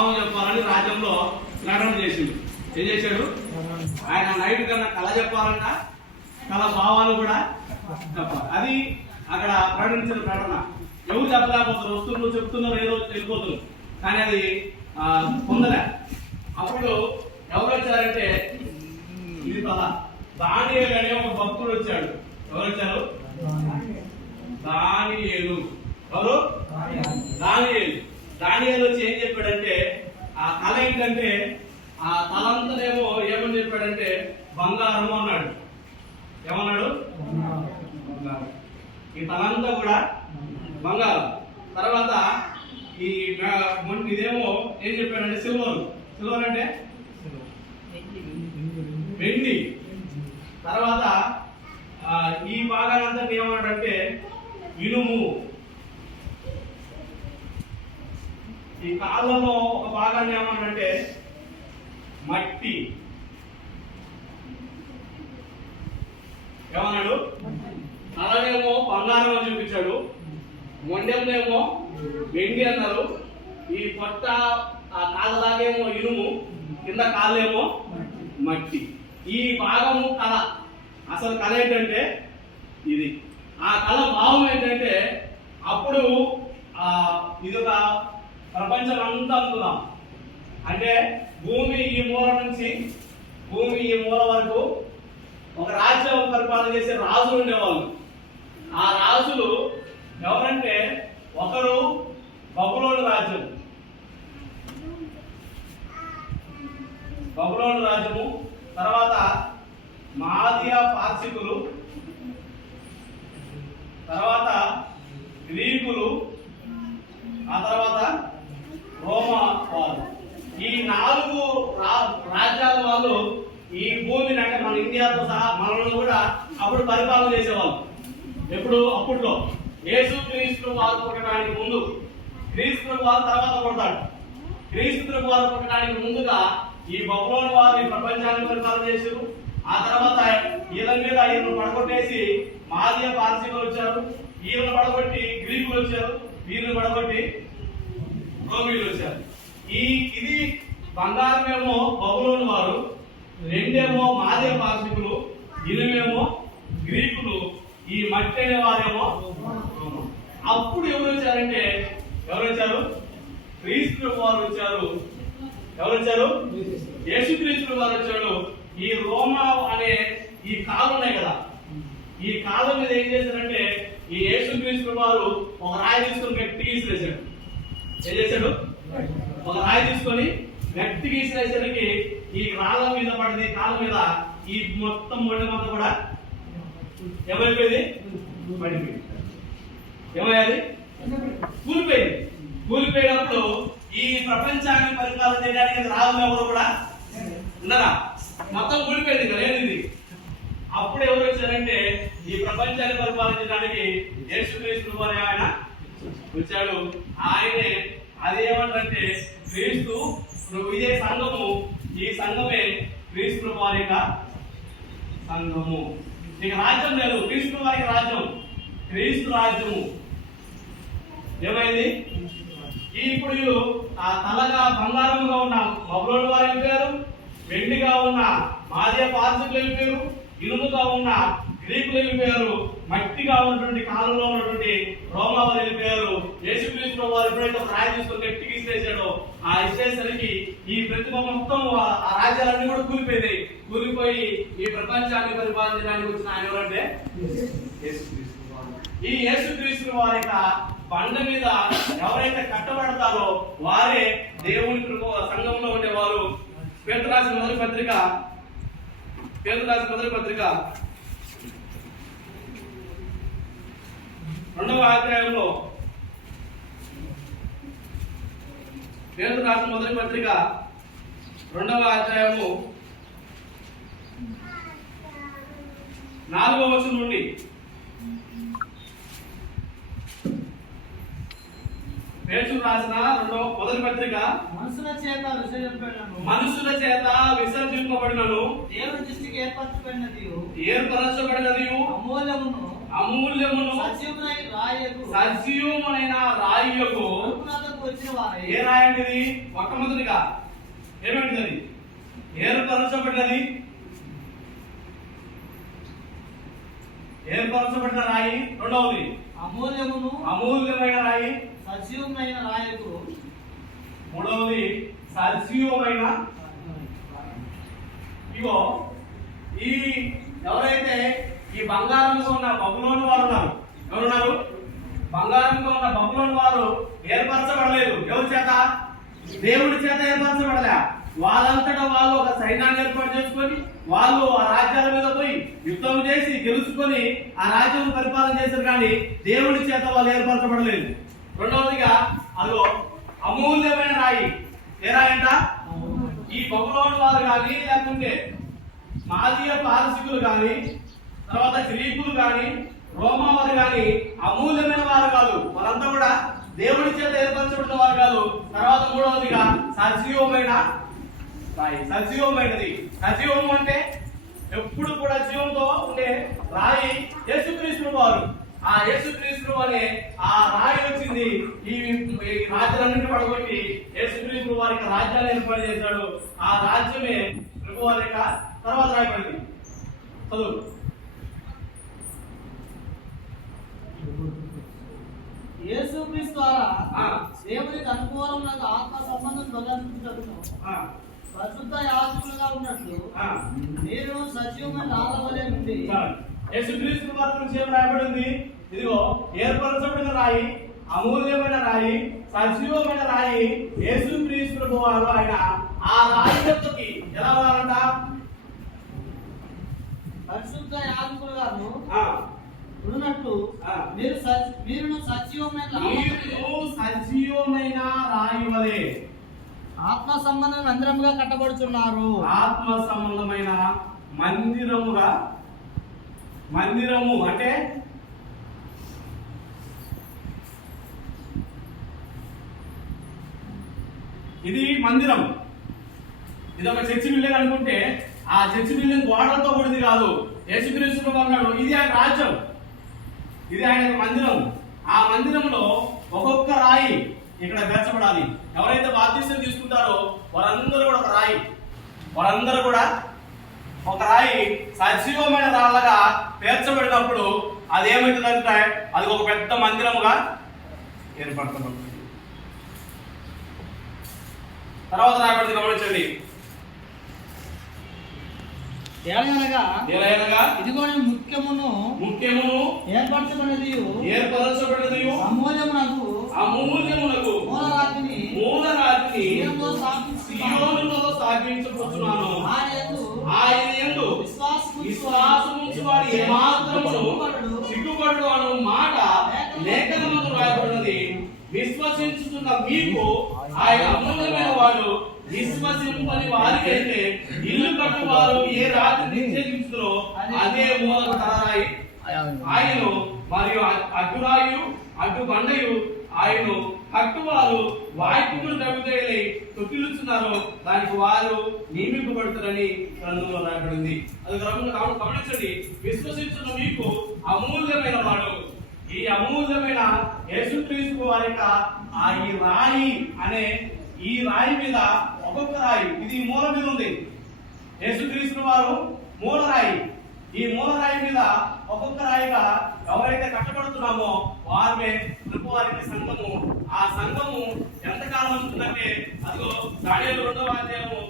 భావం చెప్పాలని రాజ్యంలో ప్రకటన చేసిండు. ఏం చేశాడు? ఆయన నైట్ కన్నా కళ చెప్పాలన్న కళ భావాలు కూడా చెప్పాలి. అది అక్కడ ప్రకటించిన ప్రకటన. ఎవరు చెప్పలేకపోతారు, వస్తున్నారు చెప్తున్నారు, ఏదో వెళ్ళిపోతున్నారు, కానీ అది పొందలే. అప్పుడు ఎవరు వచ్చారంటే ఇది తల దానియేలు అనే ఒక భక్తుడు వచ్చాడు. ఎవరు వచ్చారు? దానియేలు. ఎవరు? దానియేలు. దానియేలు వచ్చి ఏం చెప్పాడంటే ఆ కళ ఏంటంటే ఆ తలంతనేమో ఏమని చెప్పాడంటే బంగారము అన్నాడు. ఏమన్నాడు? ఈ తలంతా కూడా బంగారం. తర్వాత ఈ ఇదేమో ఏం చెప్పాడంటే సిల్వర్. సిల్వర్ అంటే వెండి. తర్వాత ఈ భాగానంతా ఏమన్నాడంటే ఇనుము. ఈ కాళ్ళలో ఒక భాగాన్ని ఏమన్నాడంటే మట్టి. ఏమన్నాడు? అలానేమో బంగారం అని చూపించాడు, మొండెంనేమో వెండి అన్నారు, ఈ పొట్ట కాళ్ళలాగేమో ఇనుము, కింద కాళ్ళేమో మట్టి. ఈ భాగము కళ. అసలు కళ ఏంటంటే ఇది. ఆ కళ భావం ఏంటంటే అప్పుడు ఇదొక ప్రపంచం అంతా అనుకుందాం. అంటే భూమి ఈ మూల నుంచి భూమి ఈ మూల వరకు ఒక రాజ్యం పరిపాలన చేసే రాజులు ఉండేవాళ్ళు. ఆ రాజులు ఎవరంటే ఒకరు బబులోను రాజ్యం, బబులోను రాజ్యము, తర్వాత మాదియా పార్సికులు, తర్వాత గ్రీకులు, ఆ తర్వాత రోమా వారు. ఈ 4 రాజ్యాల వాళ్ళు ఈ భూమిని, అంటే మన ఇండియాతో సహా మనల్ని కూడా అప్పుడు పరిపాలన చేసేవాళ్ళు. ఎప్పుడు? అప్పట్లో యేసు క్రీస్తు వారు పుట్టడానికి ముందు. క్రీస్తు వారు తర్వాత పుడతాడు. క్రీస్తు వారు పుట్టడానికి ముందుగా ఈ బబులోను వారు ఈ ప్రపంచాన్ని పరిపాలన చేశారు. ఆ తర్వాత వీళ్ళ మీద వీళ్ళను పడగొట్టేసి మాదియా పార్సికులు వచ్చారు, వీళ్ళను పడగొట్టి గ్రీకులు వచ్చారు, వీళ్ళని పడగొట్టి రోమీలు వచ్చారు. ఇది బంగారమేమో బబులోను వారు, రెండేమో మాదియా పార్సికులు, ఇనుమేమో గ్రీకులు, ఈ మట్టి అనే వారేమో. అప్పుడు ఎవరు వచ్చారంటే ఎవరు వచ్చారు? క్రీస్తు వారు వచ్చారు. ఎవరు వచ్చారు? యేసుక్రీస్తు వారు వచ్చాడు. ఈ రోమా అనే ఈ కాళ్ళు ఉన్నాయి కదా, ఈ కాళ్ళ మీద ఏం చేశారంటే ఈ యేసుక్రీస్తు వారు ఒక రాయి తీసుకొని గట్టిగా ఇసిరేశాడు. ఏం చేశాడు? ఒక రాయి తీసుకొని గట్టిగా ఇసిరేసరికి ఈ రాళ్ళ మీద పడింది, కాళ్ళ మీద ఈ మొత్తం మొండమంతా కూడా ఏమైపోయింది? పడిపోయింది. ఏమయ్యాది? కూలిపోయింది. కూలిపోయినప్పుడు ఈ ప్రపంచాన్ని పరిపాలన చేయడానికి రాజులు ఎవరు కూడా ఉన్నారా? మొత్తం కూలిపోయింది కదా, ఏంది? అప్పుడు ఎవరు వచ్చారంటే ఈ ప్రపంచాన్ని పరిపాలించడానికి యేసుక్రీస్తు వారు ఆయన వచ్చాడు. ఆయనే అదేమంటే క్రీస్తు. ఇదే సంఘము. ఈ సంఘమే క్రీస్తు వారి సంఘము. ఇక రాజ్యం లేదు, క్రీస్తు వారికి రాజ్యం, క్రీస్తు రాజ్యము. ఏమైంది? ఇప్పుడు ఆ తలగా బంగారముగా ఉన్న బబులోను వారు వెళ్ళిపోయారు, వెండిగా ఉన్న మాదియా పార్సికులు వెళ్ళిపోయారు, ఇనుముగా ఉన్న గ్రీకులు వెళ్ళిపోయారు, మట్టిగా ఉన్నటువంటి కాలంలో ఉన్నటువంటి రోమా వారు వెళ్ళిపోయారు. యేసుక్రీస్తు వారు ఎప్పుడైతే ఒక రాయి తీసుకొని గట్టిగా ఇసిరేసాడో ఆ ఇసిరేసరికి ఈ ప్రతిభ మొత్తం ఆ రాజ్యాలన్నీ కూడా కూలిపోయింది. కూలిపోయి ఈ ప్రపంచాన్ని పరిపాలించడానికి వచ్చిన ఆయన ఎవరంటే ఈ యేసుక్రీస్తు వారి బండ మీద ఎవరైతే కట్టబడతారో వారే దేవుని సంఘంలో ఉండేవారు. పేతురు రాసిన మొదటి పత్రిక 2వ అధ్యాయంలో, పేతురు రాసిన మొదటి పత్రిక 2వ అధ్యాయము 4వ వచనం నుండి పేతురు రాసిన మొదటి పత్రిక, మనుషుల చేత విసర్జింపబడినను దేవుని దృష్టికి ఏర్పరచబడినది అమూల్యమును అమూల్యమును సజీవమైన రాయియకు ఏ రాయి అంటే ఇది? మొట్టమొదటిగా ఏమేంటిది? ఏర్పరచబడినది. ఏర్పరచబడిన రాయి. రెండవది అమూల్యమైన రాయి సజీవమైన రాయకు. మూడవది సజీవమైన. ఇగో ఈ ఎవరైతే ఈ బంగారంతో ఉన్న బబులోను వారు ఉన్నారు, ఎవరున్నారు? బంగారంతో ఉన్న బబులోను వారు ఏర్పరచబడలేదు. ఎవరి చేత? దేవుడి చేత ఏర్పరచబడలే. వాళ్ళంతటా వాళ్ళు ఒక సైన్యాన్ని ఏర్పాటు చేసుకొని వాళ్ళు ఆ రాజ్యాల మీద పోయి యుద్ధం చేసి గెలుచుకొని ఆ రాజ్యం పరిపాలన చేశారు, కానీ దేవుడి చేత వాళ్ళు ఏర్పరచబడలేదు. రెండవదిగా అదో అమూల్యమైన రాయి. ఏ రాయి అంట? ఈ బబులోను వారు కానీ, లేకుంటే మాదీయ పారసికులు కానీ, తర్వాత గ్రీకులు కానీ, రోమావారు కానీ అమూల్యమైన వారు కాదు. వాళ్ళంతా కూడా దేవుడి చేత ఏర్పరచబడిన వారు కాదు. తర్వాత మూడవదిగా సజీవమైన రాయి. సజీవమైనది. సజీవం అంటే ఎప్పుడు కూడా జీవంతో ఉండే రాయి యేసుక్రీస్తు వారు. ఆ యేసుక్రీస్తు అనే ఆ రాయి వచ్చింది ఈ రాజ్యాలన్నింటినీ పడగొట్టి యేసుక్రీస్తు వారికి రాజ్యాన్ని ఏర్పాటు చేశాడు. ఆ రాజ్యమే ప్రభు వారి యొక్క తర్వాత రాయబడింది. చదువు. యేసుక్రీస్తు ద్వారా దేవునికి అనుకూలమైన ఆత్మ సంబంధం ప్రదర్శించడం పరిశుద్ధ యాజకులుగా ఉన్నట్లు నేను సజీవమైన ఆలవలే నుండి. యేసుక్రీస్తు వారి గురించి ఏం రాయబడింది? ఇదిగో ఏర్పరచబడిన రాయి, అమూల్యమైన రాయి, సజీవమైన రాయి యేసుక్రీస్తు వారు. ఆయన ఆ రాయి యొక్కకి ఎలా ఉన్నారంట? పరిశుద్ధ యాజకులుగాను ఉన్నట్లు మీరు సజీవమైన రాయి వలె ఆత్మ సంబంధం మందిరముగా కట్టబడుతున్నారు. ఆత్మ సంబంధమైన మందిరముగా. మందిరము అంటే ఇది మందిరం. ఇది ఒక చర్చి బిల్డింగ్ అనుకుంటే ఆ చర్చి బిల్డింగ్ గోడలతో కూడింది కాదు. యేసుక్రీస్తు అన్నాడు ఇది ఆయన రాజ్యం, ఇది ఆయన మందిరం. ఆ మందిరంలో ఒక్కొక్క రాయి ఇక్కడ పేర్చబడాలి. ఎవరైతే బాప్తిసం తీసుకుంటారో వారందరూ కూడా ఒక రాయి, వారందరూ కూడా ఒక రాయి సజీవమైన రాళ్ళగా పేర్చబడినప్పుడు అది ఏమవుతుందంటే అది ఒక పెద్ద మందిరముగా ఏర్పడుతుంది. తర్వాత రాబడి గమనించండి. ఇదిగో ముఖ్యమును ఏర్పరచబడినది అమూల్యమునకు మూలరాతిని సీయోనులో స్థాపించబోతున్నాను. ఆయన యందు విశ్వాసముంచు వాడు ఏమాత్రమును సిగ్గుపడు అను మాట లేఖనమందు రాయబడినది. విశ్వసించుతున్న మీకు ఆయన అమూల్యమైన వాడు. విశ్వసింపని వారికైతే ఇల్లు కట్టువారు ఏ రాత్రి నిశ్చయించులో అదే మూలకు తలరాయి ఆయన, మరియు అడ్డురాయు అడ్డు బండయు ఆయన. కట్టువారు వాయిపుకులు తగ్గుతాయి తొట్టిల్లుతున్నారు, దానికి వారు నియమింపబడుతారని గ్రంథంలో రాయబడింది. అది గమనించండి. విశ్వసించిన మీకు అమూల్యమైన వాడు. ఈ అమూల్యమైన యేసుక్రీస్తు వారి ఈ రాయి అనే ఈ రాయి మీద ఒక్కొక్క రాయి, ఇది మూల మీద ఉంది. యేసుక్రీస్తు వారు మూలరాయి. ఈ మూలరాయి మీద ఒక్కొక్క రాయిగా ఎవరైతే కట్టబడుతున్నామో వారిమే వారికి సంఘము. ఆ సంఘము ఎంతకాలం ఉంటుందంటే అదిగో దానియేలు 2వ అధ్యాయము